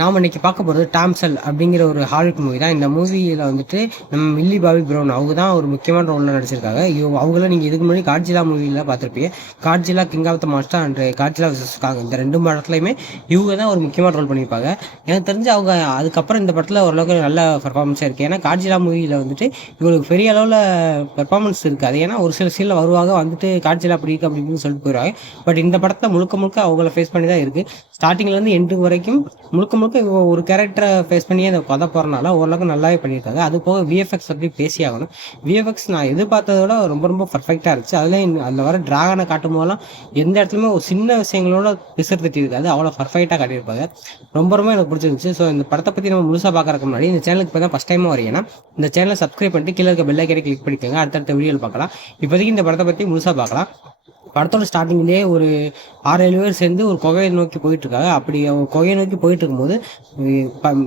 நாம இன்னைக்கு பார்க்க போகிறது டாம்சல் அப்படிங்கிற ஒரு ஹாலிவுட் மூவி தான். இந்த மூவியில் வந்துட்டு நம்ம மில்லி பாபி ப்ரௌன் அவங்க தான் ஒரு முக்கியமான ரோலில் நடிச்சிருக்காங்க. அவங்கள நீங்கள் இதுக்கு முன்னாடி காட்ஜிலா மூவியில் பார்த்துருப்பீங்க. Godzilla king of the master and Godzilla versus Kong இந்த ரெண்டு படத்துலையுமே இவங்க தான் ஒரு முக்கியமான ரோல் பண்ணியிருப்பாங்க. எனக்கு தெரிஞ்சு அவங்க அதுக்கப்புறம் இந்த படத்தில் ஓரளவுக்கு நல்ல பர்ஃபார்மன்ஸாக இருக்குது. ஏன்னா காட்ஜிலா மூவியில் வந்துட்டு இவங்களுக்கு பெரிய அளவில் பெர்ஃபார்மன்ஸ் இருக்காது. ஏன்னா ஒரு சில சீனில் வருவாங்க, வந்துட்டு காட்ஜிலா அப்படி இருக்குது அப்படின்னு சொல்லிட்டு போயிடுவாங்க. பட் இந்த படத்தில் முழுக்க முழுக்க அவங்கள ஃபேஸ் பண்ணி தான் இருக்குது. ஸ்டார்டிங்லேருந்து எண்டு வரைக்கும் முழுக்க முழுக்க ஒரு கேரக்டரை ஃபேஸ் பண்ணியே அந்த கதை போகிறனால ஓரளவுக்கு நல்லாவே பண்ணியிருக்காங்க. அது போக விஎஃப்எக்ஸ் பற்றி பேசி ஆகணும். விஎஃப்எக்ஸ் நான் எதிர்பார்த்ததை விட ரொம்ப ரொம்ப பர்ஃபெக்டாக இருந்துச்சு. அதில் வர டிராகனை காட்டும் போதெல்லாம் எந்த இடத்துலையுமே ஒரு சின்ன விஷயங்களோட பிசர் தட்டி இருக்காது, அவ்வளோ பர்ஃபெக்டாக காட்டியிருப்பாங்க. ரொம்ப ரொம்ப எனக்கு பிடிச்சிருந்துச்சு. ஸோ இந்த படத்தை பற்றி நம்ம முழுசாக பார்க்கறதுக்கு முன்னாடி இந்த சேனலுக்கு இப்போ தான் ஃபஸ்ட் டைமாக வரீங்கன்னா இந்த சேனலை சப்ஸ்கிரைப் பண்ணிட்டு கீழே இருக்க பெல் ஐக்கனை கிளிக் பண்ணிக்கோங்க. அடுத்தடுத்த வீடியோவில் பார்க்கலாம். இப்போதைக்கு இந்த படத்தை பற்றி முழுசாக பார்க்கலாம். படத்தோட ஸ்டார்டிங்லேயே ஒரு 6-7 பேர் சேர்ந்து ஒரு குகையை நோக்கி போயிட்டுருக்காங்க. அப்படி அவங்க குகையை நோக்கி போயிட்டு இருக்கும்போது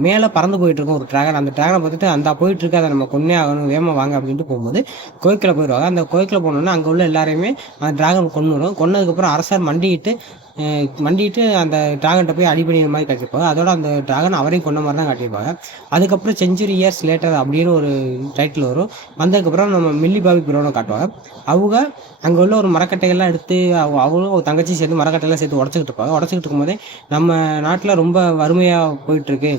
மேலே பறந்து போயிட்டுருக்கோம் ஒரு ட்ராகன். அந்த ட்ராகனை பார்த்துட்டு அந்த போயிட்டுருக்கு, அதை நம்ம கொன்னே ஆகணும், வேகமாக வாங்க அப்படின்ட்டு போகும்போது கோயிலுக்குள்ள போயிடுவாங்க. அந்த கோயிலுக்குள்ள போனோன்னா அங்கே உள்ள எல்லாரையுமே அந்த ட்ராகன் கொன்னுடும். கொன்னதுக்கப்புறம் அரசர் மண்டிட்டு அந்த ட்ராகன்கிட்ட போய் அடி பண்ணிடுற மாதிரி காட்டியிருப்பாங்க. அதோட அந்த ட்ராகன் அவரையும் கொண்ட மாதிரி தான் காட்டியிருப்பாங்க. அதுக்கப்புறம் செஞ்சுரி இயர்ஸ் லேட்டர் அப்படின்னு ஒரு டைட்டில் வரும். வந்ததுக்கப்புறம் நம்ம மில்லி பாபி ப்ரௌனை காட்டுவாங்க. அவங்க அங்கே உள்ள ஒரு மரக்கட்டைகள்லாம் எடுத்து அவங்களும் தங்கச்சி சேர்த்து மரக்கட்டையெல்லாம் சேர்த்து உடச்சிக்கிட்டு இருப்பாங்க. உடச்சிக்கிட்டு இருக்கும்போதே நம்ம நாட்டில் ரொம்ப வறுமையாக போயிட்டுருக்கு,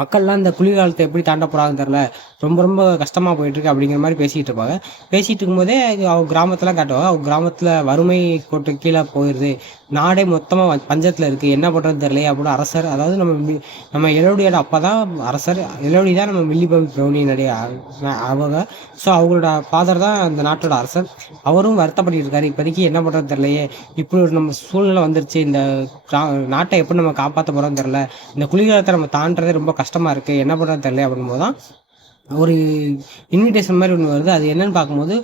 மக்கள்லாம் இந்த குளிர்காலத்தை எப்படி தாண்ட போகிறாங்கன்னு தெரில, ரொம்ப ரொம்ப கஷ்டமாக போயிட்டுருக்கு அப்படிங்கிற மாதிரி பேசிகிட்டு இருப்பாங்க. பேசிகிட்டு இருக்கும்போதே அவங்க கிராமத்தெலாம் காட்டுவாங்க. அவங்க கிராமத்தில் வறுமை கோட்டு கீழே போயிடுது, நாடே மொத்தமாக பஞ்சத்தில் இருக்குது, என்ன பண்ணுறதுன்னு தெரியலையே அப்படின்னு அரசர், அதாவது நம்ம எலோடியோட அப்பா தான் அரசர், எலோடி தான் நம்ம மில்லி பாபி ப்ரௌனியினுடைய அவங்க. ஸோ அவங்களோட ஃபாதர் தான் அந்த நாட்டோட அரசர். அவரும் வருத்தப்பட்டு இருக்காரு, இப்போதைக்கு என்ன பண்ணுறதுன்னு தெரியலையே, இப்படி ஒரு நம்ம சூழ்நிலை வந்துருச்சு, இந்த நாட்டை எப்படி நம்ம காப்பாற்ற போகிறோம்னு தெரில, இந்த குளிர்காலத்தை நம்ம தாண்டதே ரொம்ப கஷ்டமாக இருக்குது, என்ன பண்ணுறது தெரியல அப்படின்போது தான் ஒரு இன்விடேஷன் மாதிரி ஒன்று வருது. அது என்னன்னு பார்க்கும்போது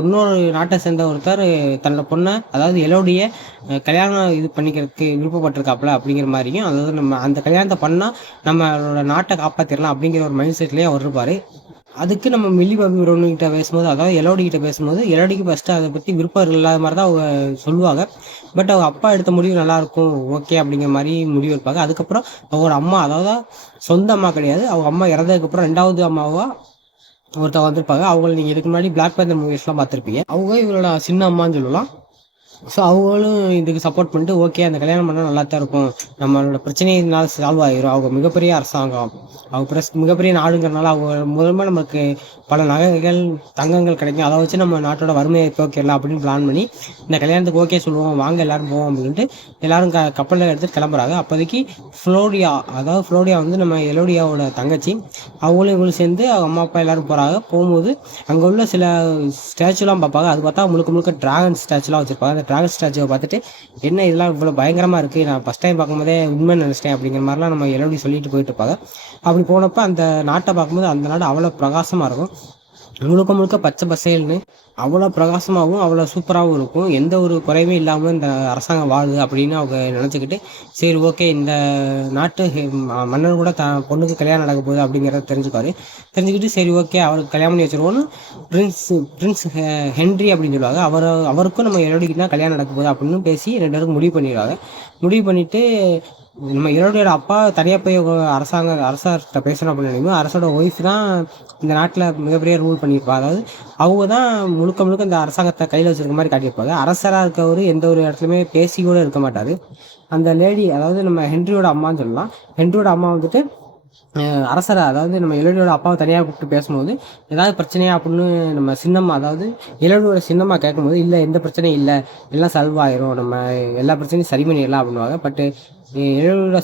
இன்னொரு நாட்டை சேர்ந்த ஒருத்தர் தன்னோட பொண்ணை, அதாவது எலோடியை கல்யாணம் இது பண்ணிக்கிறதுக்கு விருப்பப்பட்டிருக்காப்புல அப்படிங்கிற மாதிரியும், அதாவது நம்ம அந்த கல்யாணத்தை பண்ணால் நம்மளோட நாட்டை காப்பாற்றிடலாம் அப்படிங்கிற ஒரு மைண்ட் செட்லேயே அவர் இருப்பார். அதுக்கு நம்ம மில்லி பாபி ப்ரௌன்கிட்ட பேசும்போது, அதாவது எலோடிக்கிட்ட பேசும்போது, எலோடிக்கு ஃபஸ்ட்டு அதை பற்றி விருப்பம் இல்லாத மாதிரி தான் அவங்க சொல்லுவாங்க. பட் அவங்க அப்பா எடுத்த முடிவு நல்லாயிருக்கும், ஓகே அப்படிங்கிற மாதிரி முடிவு எடுப்பாங்க. அதுக்கப்புறம் அவங்களோட அம்மா, அதாவது சொந்த அம்மா கிடையாது, அவங்க அம்மா இறந்ததுக்கப்புறம் 2வது அம்மாவாக ஒருத்தவங்க வந்திருப்பாங்க. அவங்கள நீங்கள் இதுக்கு முன்னாடி பிளாக் பேந்தர் மூவிஸ்லாம் பார்த்துருப்பீங்க. அவங்க இவரோட சின்ன அம்மான்னு சொல்லலாம். ஸோ அவங்களும் இதுக்கு சப்போர்ட் பண்ணிட்டு, ஓகே அந்த கல்யாணம் பண்ணால் நல்லா தான் இருக்கும், நம்மளோட பிரச்சனையினால சால்வ் ஆகிரும், அவங்க மிகப்பெரிய அரசாங்கம், அவங்க மிகப்பெரிய நாடுங்கிறனால அவங்க முதல்ல நமக்கு பல நகைகள் தங்கங்கள் கிடைக்கும், அதை வச்சு நம்ம நாட்டோட வறுமையை போக்கிடலாம் அப்படின்னு பிளான் பண்ணி இந்த கல்யாணத்துக்கு ஓகே சொல்லுவோம், வாங்க எல்லோரும் போவோம் அப்படின்ட்டு எல்லோரும் கப்பலில் எடுத்துகிட்டு கிளம்புறாங்க. அப்போதைக்கு ஃப்ளோரியா வந்து நம்ம எலோடியாவோட தங்கச்சி, அவங்களும் இவங்களும் சேர்ந்து அவங்க அம்மா அப்பா எல்லோரும் போகிறாங்க. போகும்போது அங்கே உள்ள சில ஸ்டாச்சுலாம் பார்ப்பாங்க. அது பார்த்தா முழுக்க முழுக்க டிராகன் ஸ்டாச்சுலாம் வச்சுருப்பாங்க. அந்த டிராகன் ஸ்டாச்சுவை பார்த்துட்டு, என்ன இதெல்லாம் இவ்வளோ பயங்கரமாக இருக்குது, நான் ஃபஸ்ட் டைம் பார்க்கும்போதே உண்மை நினச்சிட்டேன் அப்படிங்கிற மாதிரிலாம் நம்ம எலோடி சொல்லிட்டு போயிட்டு இருப்பாங்க. அப்படி போனப்போ அந்த நாட்டை பார்க்கும்போது அந்த நாடு அவ்வளோ பிரகாசமாக இருக்கும், முழுக்க முழுக்க பச்சை பசேல்னு அவ்வளோ பிரகாசமாகவும் அவ்வளோ சூப்பராகவும் இருக்கும். எந்த ஒரு குறையுமே இல்லாமல் இந்த அரசாங்கம் வாழுது அப்படின்னு அவங்க நினச்சிக்கிட்டு, சரி ஓகே இந்த நாட்டு மன்னர் கூட பொண்ணுக்கு கல்யாணம் நடக்க போகுது அப்படிங்கிறத தெரிஞ்சுக்கிட்டு சரி ஓகே அவருக்கு கல்யாணம் பண்ணி வச்சுருவோன்னு பிரின்ஸ் ஹென்றி அப்படின்னு சொல்லுவாங்க. அவருக்கும் நம்ம எலோடிக்கு தான் கல்யாணம் நடக்க போகுது அப்படின்னு பேசி 2 பேருக்கும் முடிவு பண்ணிடுவாங்க. முடிவு பண்ணிவிட்டு நம்ம எலோடியோட அப்பா தனியாக போய் அரசர்கிட்ட பேசணும் அப்படின்னு நினைக்கும். அரசோட ஒய்ஃப் தான் இந்த நாட்டில் மிகப்பெரிய ரூல் பண்ணியிருப்பாங்க. அதாவது அவங்க தான் முழுக்க இந்த அரசாங்கத்தை கையில் வச்சுருக்க மாதிரி காட்டியிருப்பாங்க. அரசராக இருக்கவர் எந்த ஒரு இடத்துலையுமே பேசி கூட இருக்க மாட்டார். அந்த லேடி, அதாவது நம்ம ஹென்ரியோட அம்மான்னு சொல்லலாம், ஹென்ரியோட அம்மா வந்துட்டு அரசரை, அதாவது நம்ம எலோடியோட அப்பாவை தனியாக கூப்பிட்டு பேசும்போது, ஏதாவது பிரச்சனையா அப்படின்னு நம்ம சின்னம்மா, அதாவது எலோடியோட சின்னம்மா கேட்கும்போது, இல்லை எந்த பிரச்சனையும் இல்லை, எல்லாம் சால்வ் ஆயிரும், நம்ம எல்லா பிரச்சனையும் சரி பண்ணிடலாம் அப்படின்வாங்க. பட்டு எலோடியோட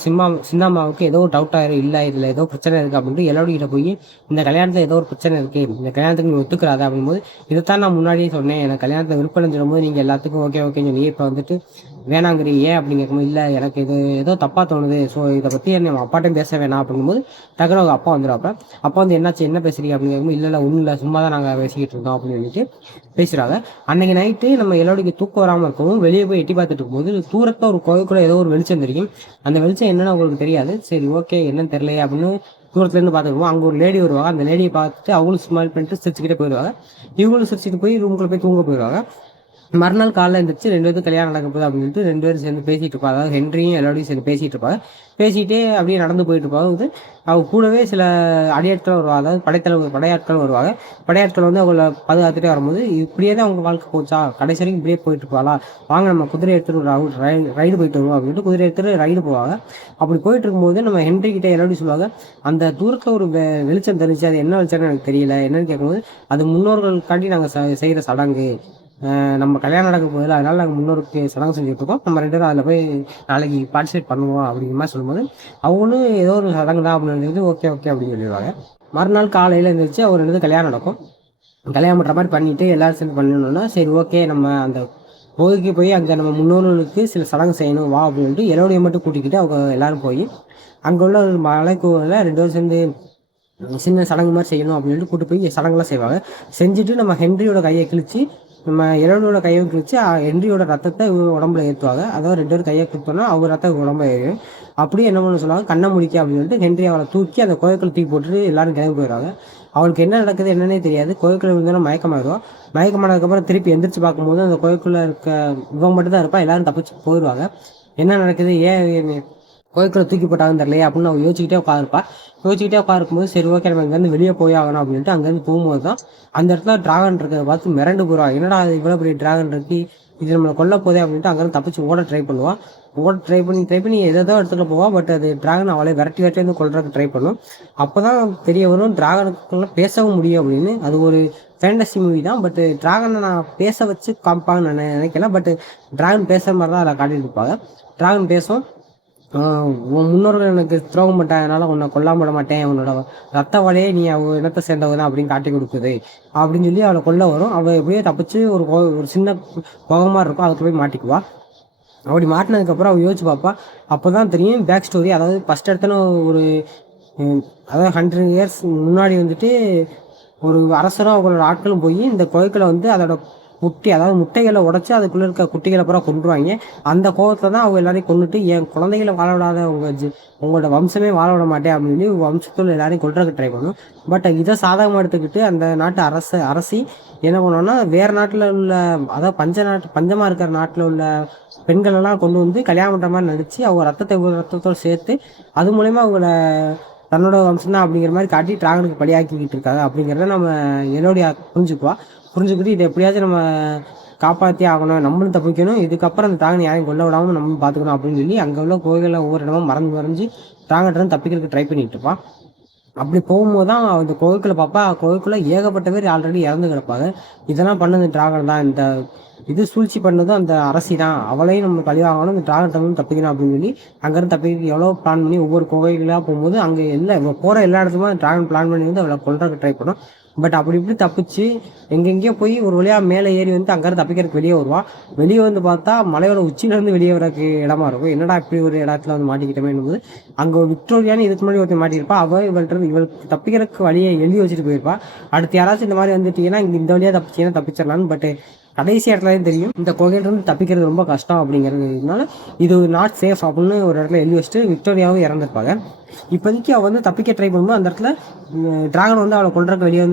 சின்னம்மாவுக்கு ஏதோ டவுட் ஆயிரும், இல்லை இதில் ஏதோ பிரச்சனை இருக்குது அப்படின்ட்டு எலோடிக்கிட்ட போய், இந்த கல்யாணத்தில் ஏதோ ஒரு பிரச்சனை இருக்குது, இந்த கல்யாணத்துக்கு நீ ஒத்துக்கிறாத அப்படிங்கும்போது, இதைத்தான் நான் முன்னாடியே சொன்னேன், எனக்கு கல்யாணத்தை விருப்பம் சொல்லும்போது நீங்கள் எல்லாத்துக்கும் ஓகேன்னு சொல்லி இப்போ வந்துட்டு வேணாங்கிறீ ஏன் அப்படின்னு கேட்கும்போது, இல்லை எனக்கு இது ஏதோ தப்பாக தோணுது, ஸோ இதை பற்றி நம்ம அப்பாட்டையும் பேச வேணாம் அப்படிங்கும்போது டக்குனு அவங்க அப்பா வந்துடுவாப்ப. அப்பா வந்து என்னாச்சு, என்ன பேசுறீங்க அப்படின்னு கேட்கும்போது, இல்லை ஒன்றும் இல்லை, சும்மா தான் நாங்கள் பேசிக்கிட்டு இருந்தோம் அப்படின்னு சொல்லிட்டு பேசுகிறாங்க. அன்றைக்கி நைட்டு நம்ம எல்லோருக்கும் தூக்கம் வராமல் இருக்கவும் வெளியே போய் எட்டி பார்த்துட்டு இருக்கும்போது தூரத்தில் ஒரு கோயிலுக்குள்ள ஏதோ ஒரு வெளிச்சம் தெரியும். அந்த வெளிச்சம் என்னன்னு அவங்களுக்கு தெரியாது. சரி ஓகே என்னன்னு தெரியலையே அப்படின்னு தூரத்துலேருந்து பார்த்துக்குவோம். அங்கே ஒரு லேடி வருவாங்க. அந்த லேடியை பார்த்துட்டு அவங்களும் ஸ்மைல் பண்ணிட்டு சிரிச்சுக்கிட்டே போயிடுவாங்க. இவங்களும் சிரிச்சுட்டு போய் ரூமுக்குள்ளே போய் தூங்க போயிடுவாங்க. மறுநாள் காலைல எழுந்திரிச்சு 2 பேருக்கும் கல்யாணம் நடக்க போகுது அப்படின்ட்டு 2 பேரும் சேர்ந்து பேசிட்டு இருப்பாங்க. அதாவது ஹென்ரியும் எல்லோரையும் சேர்ந்து பேசிட்டு இருப்பாங்க. பேசிட்டே அப்படியே நடந்து போயிட்டு இருப்பாங்க. அவங்க கூடவே சில அடியாட்கள் வருவாங்க. அதாவது படையாட்கள் வருவாங்க. படையாட்கள் வந்து அவங்கள பாதுகாத்துட்டே வரும்போது, இப்படியே தான் அவங்க வாழ்க்கை போச்சா, கடைசி வரைக்கும் இப்படியே போயிட்டு இருப்பாளா, வாங்க நம்ம குதிரை எடுத்துட்டு ஒரு ரைடு போயிட்டு வருவோம் அப்படின்ட்டு குதிரை எடுத்துட்டு ரைடு போவாங்க. அப்படி போயிட்டு இருக்கும்போது நம்ம ஹென்றி கிட்ட எல்லாரும் சொல்லுவாங்க, அந்த தூரத்தில் ஒரு வெளிச்சம் தெரிஞ்சு, அது என்ன வெளிச்சம்னு எனக்கு தெரியல என்னன்னு கேட்கும்போது, அது முன்னோர்களுக்காண்டி நாங்கள் செய்கிற சடங்கு, நம்ம கல்யாணம் நடக்க போதில்ல, அதனால நாங்கள் முன்னோருக்கு சடங்கு செஞ்சுட்டு இருக்கோம், நம்ம 2 பேரும் அதில் போய் நாளைக்கு பார்ட்டிசிபேட் பண்ணுவோம் அப்படிங்கிற மாதிரி சொல்லும்போது, அவங்களும் ஏதோ ஒரு சடங்கு தான் அப்படின்னு ஓகே ஓகே அப்படின்னு சொல்லிடுவாங்க. மறுநாள் காலையில் எழுந்திரிச்சு அவர் 2 கல்யாணம் நடக்கும். கல்யாணம் பண்ணுற மாதிரி பண்ணிவிட்டு எல்லோரும் சேர்ந்து பண்ணணுன்னா, சரி ஓகே நம்ம அந்த கோயிலுக்கு போய் அங்கே நம்ம முன்னோர்களுக்கு சில சடங்கு செய்யணும் வா அப்படின்ட்டு எல்லோரைய மட்டும் கூட்டிக்கிட்டு அவங்க எல்லோரும் போய் அங்கே உள்ள ஒரு மலை கோவிலில் 2 பேரும் சேர்ந்து சின்ன சடங்கு மாதிரி செய்யணும் அப்படின்ட்டு கூட்டு போய் சடங்குலாம் செய்வாங்க. செஞ்சுட்டு நம்ம ஹென்ரியோட கையை கிழிச்சு நம்ம எல்லோரோட கையை கிழிச்சு ஹென்ரியோட ரத்தத்தை உடம்புல ஏற்றுவாங்க. அதாவது 2 பேரும் கையை கிழித்தோன்னா அவங்க ரத்தம் உடம்புல ஏறும். அப்படியே என்ன பண்ண சொல்லுவாங்க, கண்ணை முடிக்க அப்படின்னு சொல்லிட்டு ஹென்றி அவளை தூக்கி அந்த கோயிலுக்குள்ள தூக்கி போட்டுட்டு எல்லாரும் கிளம்பி போயிடுவாங்க. அவளுக்கு என்ன நடக்குது என்னன்னே தெரியாது. கோயிலுக்குள்ள இருந்தாலும் மயக்கமாயிடுவோம். மயக்கமானதுக்கப்புறம் திருப்பி எந்திரிச்சு பார்க்கும்போது அந்த கோயிலுக்குள்ளே இருக்க இவங்க மட்டும் தான் இருப்பா. எல்லாரும் தப்பிச்சு போயிடுவாங்க. என்ன நடக்குது, ஏன் கோயிலுக்குள்ள தூக்கி போட்டாங்கன்னு தெரியலையே அப்படின்னு அவள் யோசிச்சுக்கிட்டே உட்காருக்கும்போது சரி ஓகே நம்ம இங்கேருந்து வெளியே போய் ஆகணும் அப்படின்ட்டு அங்கேருந்து போகும்போது தான் அந்த இடத்துல டிராகன் இருக்கிறத பார்த்து மிரண்டு போயிடுவா. என்னடா அது இவ்வளோ பெரிய டிராகன் இருக்கு, இது நம்மளை கொல்ல போதே அப்படின்ட்டு அங்கேருந்து தப்பிச்சு ஓட ட்ரை பண்ணுவான். ட்ரை பண்ணி எதோ எடுத்துகிட்டு போவான். பட் அது டிராகன் அவளை விரட்டி வந்து கொல்றதுக்கு ட்ரை பண்ணும். அப்போ தான் தெரிய வரும் டிராகனுக்குலாம் பேசவும் முடியும் அப்படின்னு. அது ஒரு ஃபேண்டசி மூவி தான். பட் டிராகனை நான் பேச வச்சு காமிப்பாங்கன்னு நான் நினைக்கல. பட் டிராகன் பேசுகிற மாதிரி தான் அதில் காட்டிட்டு இருப்பாங்க. டிராகன் பேசும், உன் முன்னோர்கள் எனக்கு துரோகம் பண்ணிட்டாங்க, அதனால உன்னை கொல்லாம விட மாட்டேன், உன்னோட ரத்த வலையே நீ அவ இனத்தை சேர்ந்தவங்க தான் அப்படின்னு காட்டி கொடுக்குது அப்படின்னு சொல்லி அவளை கொல்ல வரும். அவள் எப்படியே தப்பிச்சு ஒரு சின்ன புகை மாதிரி இருக்கும், அதுக்கு போய் மாட்டிக்குவா. அப்படி மாட்டினதுக்கப்புறம் அவள் யோசிச்சு பார்ப்பா. அப்போ தான் தெரியும் பேக் ஸ்டோரி. அதாவது ஃபஸ்ட் இடத்துல அதாவது 100 இயர்ஸ் முன்னாடி வந்துட்டு ஒரு அரசரும் அவங்களோட ஆட்களும் போய் இந்த கோயில்களை வந்து அதோட குட்டி, அதாவது முட்டைகளை உடச்சி அதுக்குள்ளே இருக்க குட்டிகளை பூரா கொண்டுருவாங்க. அந்த கோவத்தில் தான் அவங்க எல்லாரையும் கொண்டுட்டு என் குழந்தைகளை வாழ விடாத உங்களோட வம்சமே வாழ விட மாட்டேன் அப்படின்னு வம்சத்தில் எல்லாரையும் கொல்றதுக்கு ட்ரை பண்ணும். பட் இதை சாதகமாக எடுத்துக்கிட்டு அந்த நாட்டு அரசி என்ன பண்ணுவோன்னா, வேறு நாட்டில் உள்ள அதாவது பஞ்சமாக இருக்கிற நாட்டில் உள்ள பெண்களெல்லாம் கொண்டு வந்து கல்யாணம் பண்ணுற மாதிரி நடித்து அவங்க ரத்தத்தோடு சேர்த்து அது மூலயமா அவங்கள தன்னோட வம்சம் தான் அப்படிங்கிற மாதிரி காட்டி டிராகனுக்கு பலியாக்கிக்கிட்டு இருக்காங்க அப்படிங்கிறத நம்ம என்னுடைய புரிஞ்சுக்கிட்டு இதை எப்படியாச்சும் நம்ம காப்பாற்றி ஆகணும், நம்மளும் தப்பிக்கணும், இதுக்கப்புறம் அந்த டிராகன் யாரையும் கொல்ல விடாமல் நம்மளும் பார்த்துக்கணும் அப்படின்னு சொல்லி அங்கே உள்ள கோயிலில் ஒவ்வொரு இடமும் மறைஞ்சு டிராகன் தப்பிக்கிறதுக்கு ட்ரை பண்ணிட்டு இருப்பான். அப்படி போகும்போது தான் அந்த கோயிலுக்குள்ள பார்ப்பா. கோயிலுக்குள்ளே ஏகப்பட்ட பேர் ஆல்ரெடி இறந்து கிடப்பாங்க. இதெல்லாம் பண்ணது டிராகன் தான், இந்த இது சூழ்ச்சி பண்ணதும் அந்த அரசி தான், அவளையும் நம்ம பழிவாங்கணும், இந்த டிராகன் தப்பிக்கணும் அப்படின்னு சொல்லி அங்கேருந்து தப்பிக்க எவ்வளோ பிளான் பண்ணி ஒவ்வொரு கோயிலாக போகும்போது அங்கே போகிற எல்லா இடத்துலையுமே டிராகன் பிளான் பண்ணி வந்து அவளை கொல்றதுக்கு ட்ரை பண்ணும். பட் அப்படி இப்படி தப்பிச்சு எங்கெங்கேயோ போய் ஒரு வழியாக மேலே ஏறி வந்து அங்கேருந்து தப்பிக்கிறதுக்கு வெளியே வருவான். வெளியே வந்து பார்த்தா மலையோட உச்சியிலேருந்து வெளியே வரக்கு இடமா இருக்கும். என்னடா இப்படி ஒரு இடத்துல வந்து மாட்டிக்கிட்டோமே போது அங்கே விக்டோரியான்னு இதுக்கு முன்னாடி ஒருத்தர் மாட்டியிருப்பா. இவளுக்கு தப்பிக்கிறதுக்கு வழியை எழுதி வச்சுட்டு போயிருப்பா. அடுத்து யாராச்சும் இந்த மாதிரி வந்துட்டீங்கன்னா இந்த வழியாக தப்பிச்சீங்கன்னா தப்பிச்சிடலான்னு. பட் கடைசி இடத்துலயும் தெரியும் இந்த கோயிலிருந்து தப்பிக்கிறது ரொம்ப கஷ்டம் அப்படிங்கிறதுனால இது நாட் சேஃப் அப்படின்னு ஒரு இடத்துல எழுதி வச்சுட்டு விக்டோரியாவும் இறந்துருப்பாங்க. இப்போதைக்கு அவள் வந்து தப்பிக்க ட்ரை பண்ணும்போது அந்த இடத்துல டிராகன் வந்து அவளை கொல்றதுக்கு வெளியே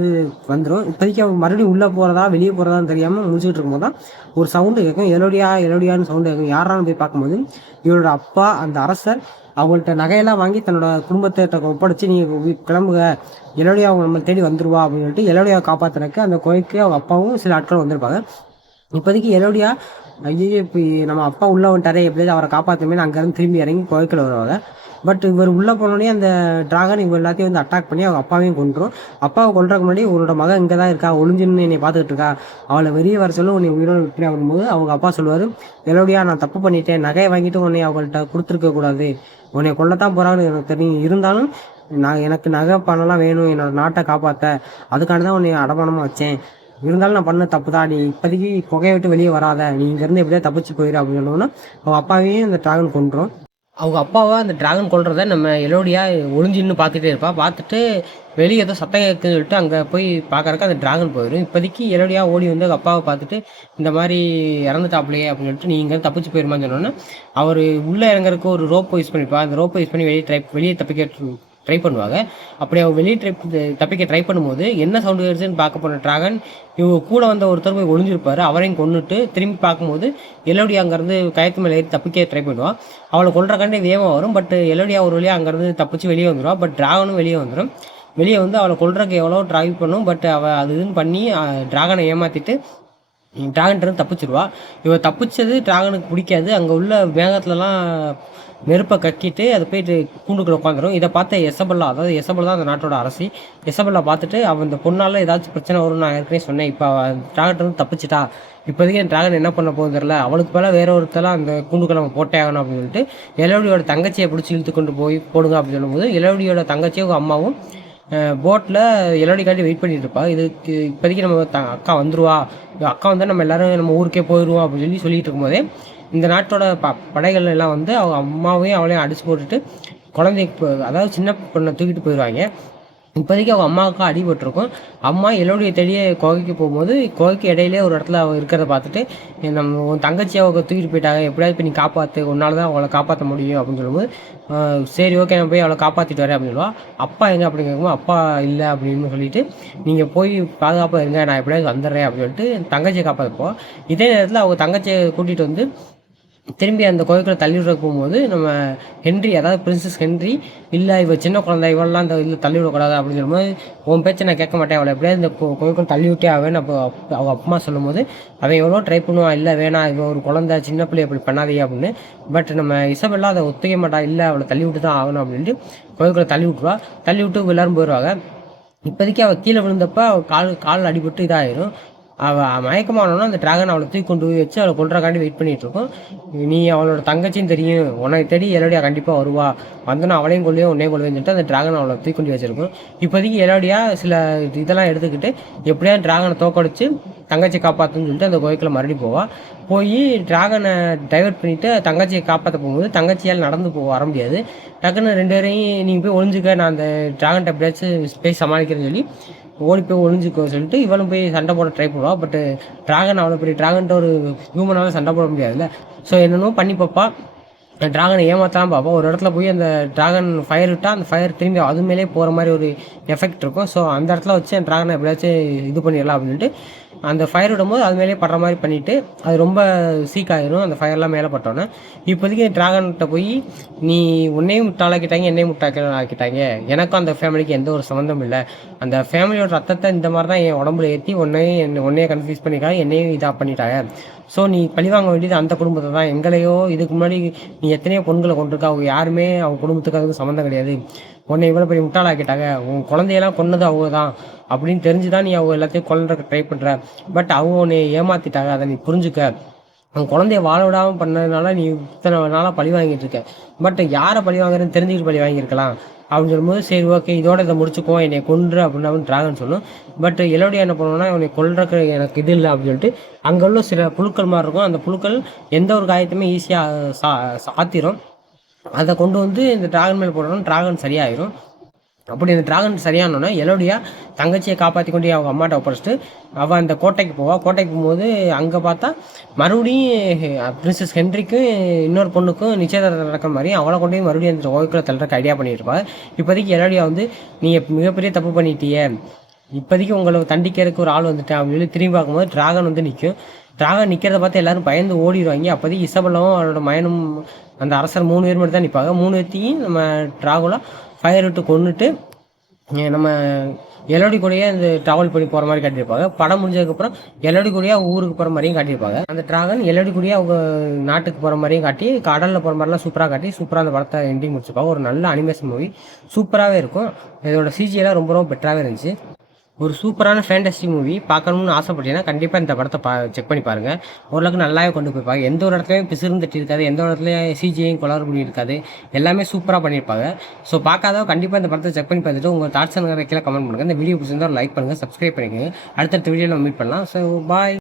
வந்துடும். இப்போதைக்கு அவள் மறுபடியும் உள்ளே போகிறதா வெளியே போகிறதான்னு தெரியாமல் முடிச்சுட்டு இருக்கும்போது தான் ஒரு சவுண்டு கேட்கும், எலோடியான்னு சவுண்டு கேட்கும். யாரான்னு போய் பார்க்கும்போது இவளோட அப்பா அந்த அரசர் அவங்கள்ட்ட நகையெல்லாம் வாங்கி தன்னோட குடும்பத்தை ஒப்படைச்சு நீ கிளம்புக, எலோடியா அவங்க நம்ம தேடி வந்துருவா அப்படின்னு சொல்லிட்டு எலோடியாவை காப்பாற்றுறதுக்கு அந்த கோயிலுக்கு அவங்க அப்பாவும் சில ஆட்களும் வந்திருப்பாங்க. இப்போதைக்கு எலோடியா ஐயோ இப்போ நம்ம அப்பா உள்ளே வந்துட்டாரே, எப்படியாவது அவரை காப்பாற்றுமே அங்கேருந்து திரும்பி இறங்கி கோயிலுக்குள்ள வருவாங்க. பட் இவர் உள்ளே போனோடனே அந்த டிராகன் இவங்க எல்லாத்தையும் வந்து அட்டாக் பண்ணி அவங்க அப்பாவையும் கொண்டுரும். அப்பாவை கொல்றதுக்கு முன்னாடி உன்னோட மகன் இங்கே தான் இருக்கா, ஒளிஞ்சுன்னு என்னை பார்த்துக்கிட்டு இருக்கா, அவளை வெளியே வர சொல்ல உன்னை உயிரோடு விட்டுறேன் அப்படிங்கும்போது அவங்க அப்பா சொல்லுவார், எலோடியா நான் தப்பு பண்ணிட்டேன், நகையை வாங்கிட்டு உன்னை அவங்கள்ட்ட கொடுத்துருக்க கூடாது, உன்னை கொல்லத்தான் போகிறான்னு எனக்கு தெரியும், இருந்தாலும் எனக்கு நகை பணம்லாம் வேணும் என்னோடய நாட்டை காப்பாற்ற, அதுக்காண்டி தான் உன்னை அடமானமாக வச்சேன், இருந்தாலும் நான் பண்ண தப்பு தான், நீ இப்போதைக்கு புகையை விட்டு வெளியே வராத, நீ இங்கேருந்து எப்படியா தப்பிச்சு போயிடு அப்படின்னு சொன்னோன்னா அவங்க அப்பாவையும் அந்த டிராகன் கொண்டுரும். அவங்க அப்பாவை அந்த டிராகன் கொல்றதை நம்ம எலோடியா ஒளிஞ்சின்னு பார்த்துட்டே இருப்பா. பார்த்துட்டு வெளியே ஏதோ சத்தம் கேட்குன்னு சொல்லிட்டு அங்கே போய் பார்க்கறக்கு அந்த டிராகன் போயிடும். இப்போதைக்கு எலோடியா ஓடி வந்து அப்பாவை பார்த்துட்டு இந்த மாதிரி இறந்துட்டாப்லையே அப்படின்னு சொல்லிட்டு நீ இங்கே தப்பிச்சு போயிருமான்னு சொன்னோன்னா அவர் உள்ளே இறங்குறதுக்கு ஒரு ரோப்பை யூஸ் பண்ணிப்பா. அந்த ரோப்பை யூஸ் பண்ணி வெளியே தப்பிக்க ட்ரை பண்ணுவாங்க. அப்படி அவங்க வெளியே தப்பிக்க ட்ரை பண்ணும்போது என்ன சவுண்டு கேட்டுச்சுன்னு பார்க்க போன டிராகன் இவங்க கூட வந்த ஒருத்தர் போய் ஒளிஞ்சிருப்பாரு. அவரையும் கொன்னுட்டு திரும்பி பார்க்கும்போது எலோடியா அங்கேருந்து கயத்து மேலே ஏறி தப்பிக்க ட்ரை பண்ணுவான். அவளை கொல்றக்காண்டி வேகமாக வரும். பட் எலோடியா ஒரு வழியாக அங்கேருந்து தப்பிச்சு வெளியே வந்துடுவா. பட் டிராகனும் வெளியே வந்துடும். வெளியே வந்து அவளை கொல்றதுக்கு எவ்வளோ ட்ரை பண்ணும். பட் அவள் அது இதுன்னு பண்ணி டிராகனை ஏமாற்றிட்டு டிராகன்ட்டு தப்பிச்சிடுவா. இவள் தப்பிச்சது டிராகனுக்கு பிடிக்காது. அங்கே உள்ள வேகத்துலலாம் நெருப்பை கக்கிட்டு அது போயிட்டு கூண்டுக்குள்ள உட்காந்துரும். இதை பார்த்த எசபெல்லா, அதாவது எசபெல்லா தான் அந்த நாட்டோட அரசி, எசபெல்லா பார்த்துட்டு அவன் இந்த பொண்ணால் ஏதாச்சும் பிரச்சனை வரும்னு நான் ஏற்கனவே சொன்னேன். இப்போ டிராகன் தப்பிச்சிட்டா, இப்போதைக்கு என் டிராகன் என்ன பண்ண போகுது தெரியல, அவளுக்கு மேலே வேற ஒருத்தலாம் அந்த கூண்டுக்குள்ள நம்ம போட்டே ஆகணும் அப்படின்னு சொல்லிட்டு எலோடியோட தங்கச்சியை பிடிச்சி இழுத்து கொண்டு போய் போடுங்க அப்படின்னு சொல்லும்போது எலோடியோட தங்கச்சியும் அம்மாவும் போட்டில் எலோடிக்காண்டி வெயிட் பண்ணிட்டு இருப்பா. இதுக்கு இப்போதைக்கு நம்ம அக்கா வந்துருவா, அக்கா வந்தால் நம்ம எல்லோரும் நம்ம ஊருக்கே போயிடுவோம் அப்படின்னு சொல்லிட்டு இருக்கும்போதே இந்த நாட்டோட படைகள் எல்லாம் வந்து அவங்க அம்மாவையும் அவளையும் அடிச்சு போட்டுட்டு குழந்தைக்கு, அதாவது சின்ன பொண்ணை தூக்கிட்டு போயிடுவாங்க. இப்போதைக்கு அவங்க அம்மாவுக்கும் அடிபட்டிருக்கும். அம்மா எல்லோடைய தேடியே குகைக்கு போகும்போது குகைக்கு இடையிலே ஒரு இடத்துல அவள் இருக்கிறத பார்த்துட்டு நம்ம உன் தங்கச்சி அவங்க தூக்கிட்டு போயிட்டாங்க, எப்படியாவது இப்போ நீ காப்பாற்று, உன்னால தான் அவளை காப்பாற்ற முடியும் அப்படின்னு சொல்லும்போது சரி ஓகே நான் போய் அவளை காப்பாற்றிட்டு வரேன் அப்படின்னு சொல்லுவாள். அப்பா எங்கே அப்படின்னு கேட்கும்போது அப்பா இல்லை அப்படின்னு சொல்லிட்டு நீங்கள் போய் பாதுகாப்பாக இருங்க, நான் எப்படியாவது வந்துடுறேன் அப்படின்னு சொல்லிட்டு தங்கச்சியை காப்பாற்றப்போம். இதே நேரத்தில் அவங்க தங்கச்சியை கூட்டிகிட்டு வந்து திரும்பி அந்த கோயிலுக்குள்ள தள்ளி விட போகும்போது நம்ம ஹென்றி, அதாவது பிரின்சஸ் ஹென்றி, இல்லை இவள் சின்ன குழந்தை, இவெல்லாம் இந்த இதில் தள்ளி விடக்கூடாது அப்படின்னு சொல்லும்போது உன் பேச்சை நான் கேட்க மாட்டேன், அவளை எப்படியாவது இந்த கோயிலுக்குள்ள தள்ளி விட்டே ஆவேன் அப்போ அவங்க அப்பா சொல்லும்போது அவன் எவ்வளோ ட்ரை பண்ணுவான், இல்லை வேணாம் இவன் ஒரு குழந்தை சின்ன பிள்ளை அப்படி பண்ணாதீங்க அப்படின்னு. பட் நம்ம இசபெல்லா அதை ஒத்துக்க மாட்டா, இல்லை அவளை தள்ளி விட்டு தான் ஆகணும் அப்படின்ட்டு கோயிலுக்குள்ள தள்ளி விட்டுருவா. தள்ளி விட்டு எல்லாரும் போயிடுவாங்க. இப்போதைக்கு அவள் கீழே விழுந்தப்போ அவள் கால் அடிபட்டு இதாகிடும். அவள் மயக்கமானோன்னா அந்த டிராகன் அவளை தூக்கி கொண்டு போய் வச்சு அவளை கொல்றக்காண்டி வெயிட் பண்ணிகிட்டு இருக்கோம். நீ அவளோட தங்கச்சின்னு தெரியும், உனக்கு தேடி எலோடியா கண்டிப்பாக வருவா, வந்தோன்னா அவளையும் கொள்ளையும் உன்னையும் கொள்வேன்னு சொல்லிட்டு அந்த டிராகன் அவளை தூக்கி கொண்டு வச்சிருக்கும். இப்போதைக்கு எலோடியா சில இதெல்லாம் எடுத்துக்கிட்டு எப்படியா டிராகனை தோக்கடிச்சு தங்கச்சியை காப்பாற்றுன்னு சொல்லிட்டு அந்த கோயிலுக்குள்ள மறுபடியும் போவாள். போய் டிராகனை டைவர்ட் பண்ணிவிட்டு தங்கச்சியை காப்பாற்ற போகும்போது தங்கச்சியால் நடந்து வர முடியாது. டக்குன்னு ரெண்டு பேரையும் நீங்கள் போய் ஒழிஞ்சுக்க, நான் அந்த டிராகன்ட்ட எப்படியாச்சும் போய் சமாளிக்கிறேன்னு சொல்லி ஓடி போய் ஒழிஞ்சிக்கோ சொல்லிட்டு இவளும் போய் சண்டை போட ட்ரை பண்ணுவாள். பட் டிராகன் அவ்வளோ பெரிய டிராகன்ட்ட ஒரு ஹியூமனால சண்டை போட முடியாதுல்ல. ஸோ என்னென்னோ பண்ணி பார்ப்பா, டிராகனை ஏமாற்றலாம் பார்ப்போம். ஒரு இடத்துல போய் அந்த டிராகன் ஃபயர் விட்டால் அந்த ஃபயர் திரும்பி அது மேலே போகிற மாதிரி ஒரு எஃபெக்ட் இருக்கும். ஸோ அந்த இடத்துல வச்சு அந்த டிராகனை எப்படியாச்சும் இது பண்ணிடலாம் அப்படின்ட்டு அந்த ஃபயர் விடும்போது அது மேலே படுற மாதிரி பண்ணிவிட்டு அது ரொம்ப சீக்காயிரும் அந்த ஃபயர்லாம் மேலே பட்டோன்னே. இப்போதைக்கு டிராகன்கிட்ட போய் நீ உன்னையும் முட்டாளாக்கிட்டாங்க, என்னையும் முட்டாளாக்கிட்டாங்க, எனக்கும் அந்த ஃபேமிலிக்கு எந்த ஒரு சம்மந்தம் இல்லை, அந்த ஃபேமிலியோட ரத்தத்தை இந்த மாதிரி தான் என் உடம்புல ஏற்றி உன்னையே கன்ஃபியூஸ் பண்ணிக்காங்க, என்னையும் இதாக பண்ணிட்டாங்க. ஸோ நீ பழிவாங்க வேண்டியது அந்த குடும்பத்தை தான், எங்களையோ இதுக்கு முன்னாடி நீ எத்தனையோ பொண்களை கொண்டிருக்கா, அவங்க யாருமே அவங்க குடும்பத்துக்கு அதுக்கு சம்மந்தம் கிடையாது, உன்னை இவ்வளோ பெரிய முட்டாளாக்கிட்டாங்க, உன் குழந்தையெல்லாம் கொன்னது அவங்க தான் அப்படின்னு தெரிஞ்சு தான் நீ அவங்க எல்லாத்தையும் கொல்றதுக்கு ட்ரை பண்ணுற. பட் அவங்க உன்னை ஏமாற்றிட்டாங்க, அதை நீ புரிஞ்சுக்க. அவன் குழந்தைய வாழ விடாமல் பண்ணதுனால நீ இத்தனை நாளாக பழி வாங்கிட்டு இருக்க. பட் யாரை பழி வாங்குறேன்னு தெரிஞ்சுக்கிட்டு பழி வாங்கியிருக்கலாம் அப்படின்னு சொல்லும்போது சரி ஓகே இதோட இதை முடிச்சுக்குவோம், என்னை கொன்று அப்படின்னு டிராகன் சொல்லும். பட் எலோடியா என்ன பண்ணுவோன்னா இவனை கொல்றதுக்கு எனக்கு இது இல்லை அப்படின்னு சொல்லிட்டு அங்கே உள்ள சில புழுக்கள் மாதிரி இருக்கும், அந்த புழுக்கள் எந்த ஒரு காயத்தையுமே ஈஸியாக சாத்திரும். அதை கொண்டு வந்து இந்த டிராகன் மேலே போடணும், டிராகன் சரியாயிரும். அப்படி அந்த டிராகன் சரியானோன்னா எலோடியா தங்கச்சியை காப்பாற்றி கொண்டு அவங்க அம்மாட்ட ஒப்படைச்சிட்டு அவள் அந்த கோட்டைக்கு போவாள். கோட்டைக்கு போகும்போது அங்கே பார்த்தா மறுபடியும் பிரின்சஸ் ஹென்ரிக்கும் இன்னொரு பொண்ணுக்கும் நிச்சயதார்த்தம் நடக்கிற மாதிரி அவளை கொண்டு போய் மறுபடியும் அந்த கோயிலுக்குள்ள தள்ளுறதுக்கு ஐடியா பண்ணிட்டு இருப்பாள். இப்போதைக்கு எலோடியா வந்து நீங்கள் மிகப்பெரிய தப்பு பண்ணிட்டியே, இப்போதைக்கு உங்களை தண்டிக்கிறதுக்கு ஒரு ஆள் வந்துட்டேன் அப்படின்னு சொல்லி திரும்பி பார்க்கும்போது டிராகன் வந்து நிற்கும். டிராகன் நிற்கிறத பார்த்து எல்லோரும் பயந்து ஓடிடுவாங்க. அப்போதைக்கு இசபெல்லாவும் அவளோட மயனும் அந்த அரசர் 3 பேர் மட்டும் தான் நிற்பாங்க. 3 பேர்த்தையும் நம்ம டிராகுலா ஃபயர் விட்டு கொண்டுட்டு நம்ம எலோடி கூடயே அந்த ட்ராவல் பண்ணி போகிற மாதிரி காட்டியிருப்பாங்க. படம் முடிஞ்சதுக்கப்புறம் எலோடி கூடயே ஊருக்கு போகிற மாதிரியும் காட்டியிருப்பாங்க. அந்த டிராகன் எலோடி கூடயே அவங்க நாட்டுக்கு போகிற மாதிரியும் காட்டி கடலில் போகிற மாதிரிலாம் சூப்பராக காட்டி சூப்பராக அந்த படத்தை எண்டிங் முடிச்சிருப்பாங்க. ஒரு நல்ல அனிமேஷன் மூவி, சூப்பராகவே இருக்கும். இதோட சிஜியெல்லாம் ரொம்ப ரொம்ப பெட்டராகவே இருந்துச்சு. ஒரு சூப்பரான ஃபேண்டஸ்டிக் மூவி பார்க்கணும்னு ஆசைப்பட்டீங்கன்னா கண்டிப்பாக இந்த படத்தை செக் பண்ணி பாருங்கள். ஓரளவுக்கு நல்லாவே கொண்டு போய்ப்பாங்க. எந்த ஒரு இடத்துலையும் பிசிறும் தட்டி இருக்காது, எந்த ஒரு இடத்துலையும் சிஜியையும் கொலார் பண்ணி இருக்காது, எல்லாமே சூப்பராக பண்ணியிருப்பாங்க. ஸோ பார்க்காதவங்க கண்டிப்பாக இந்த படத்தை செக் பண்ணி பார்த்துட்டு உங்கள் தாட்ஸ் அண்ட் கீழே கமெண்ட் பண்ணுங்கள். இந்த வீடியோ பிடிச்சிருந்தா லைக் பண்ணுங்கள், சப்ஸ்கிரைப் பண்ணிக்கோங்க. அடுத்தடுத்த வீடியோவில் மீட் பண்ணலாம். So bye.